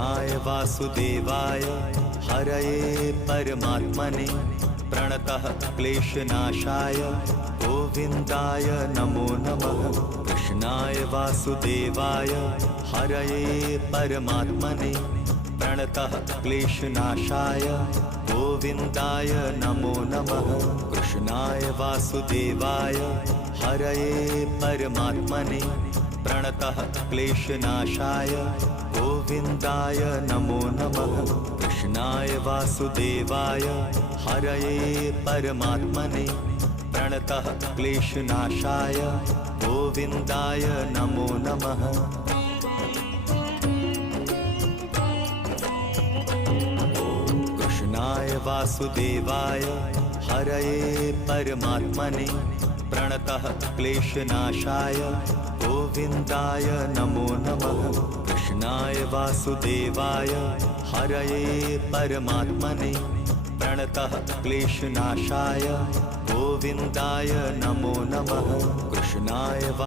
कृष्णाय वासुदेवाय हरये परमात्मने प्रणतः क्लेशनाशाय गोविन्दाय नमो नमः। कृष्णाय वासुदेवाय हरये परमात्मने प्रणतः क्लेशनाशाय गोविन्दाय नमो नमः। कृष्णाय वासुदेवाय हरये परमात्मने प्रणतः क्लेशनाशाय गोविन्दाय नमो नमः। कृष्णाय वासुदेवाय हरये परमात्मने प्रणतः क्लेशनाशाय गोविन्दाय नमो नमः। कृष्णाय वासुदेवाय हरये परमात्मने प्रणतः क्लेशनाशाय गोविन्दाय नमो नमः। कृष्णाय वासुदेवाय हरये परमात्मने प्रणतः क्लेशनाशाय गोविन्दाय नमो नमः। कृष्णाय